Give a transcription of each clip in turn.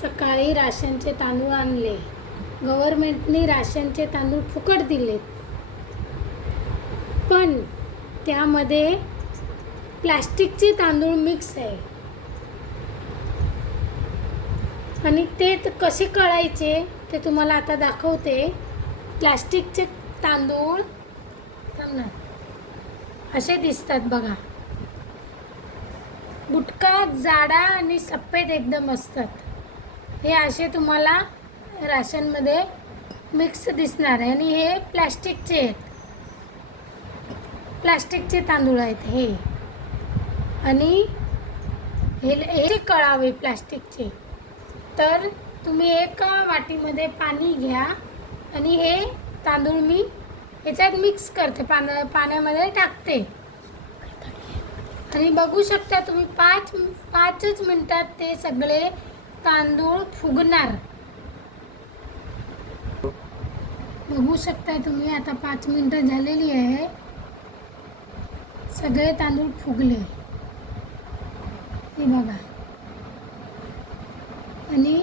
सकाळी राशनचे तांदूळ आणले. गव्हर्नमेंटने राशनचे तांदूळ फुकट दिले, पण त्यामध्ये प्लास्टिकचे तांदूळ मिक्स आहे. आणि ते कसे कळायचे ते तुम्हाला आता दाखवते. प्लास्टिकचे तांदूळ असे दिसतात बघा. बुटका जाडा आणि सफेद एकदम असतात. हे असे तुम्हाला राशनमध्ये मिक्स दिसणार आहे. आणि हे प्लास्टिकचे आहेत, प्लास्टिकचे तांदूळ आहेत हे. आणि हे कळावे प्लास्टिकचे, तर तुम्ही एका वाटीमध्ये पाणी घ्या आणि हे तांदूळ मी ह्याच्यात मिक्स करते, पाण्यामध्ये टाकते. आणि बघू शकता तुम्ही पाचच मिनिटात ते सगळे तांदूळ फुगणार. बघू शकता तुम्ही, आता 5 मिनिटं झालेली आहे. सगळे तांदूळ फुगले हे बघा. आणि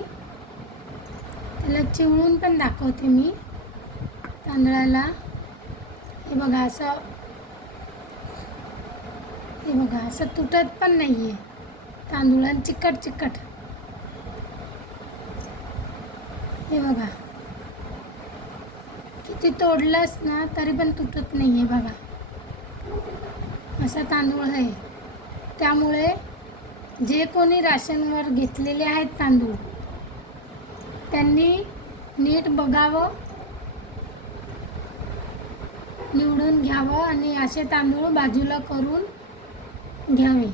त्याला चिवळून पण दाखवते मी तांदळाला. हे बघा, असं हे बघा, असं तुटत पण नाही आहे तांदूळ. आणि चिकट हे बघा, किती तोडलंस ना तरी पण तुटत नाही आहे बघा. असा तांदूळ आहे. त्यामुळे जे कोणी राशनवर घेतलेले आहेत तांदूळ, त्यांनी नीट बघावं, निवडून घ्यावं आणि असे तांदूळ बाजूला करून घ्यावे.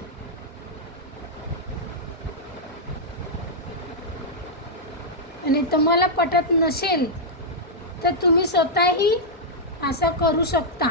आणि तुम्हाला पटत नसेल तर तुम्ही स्वतःही असं करू शकता.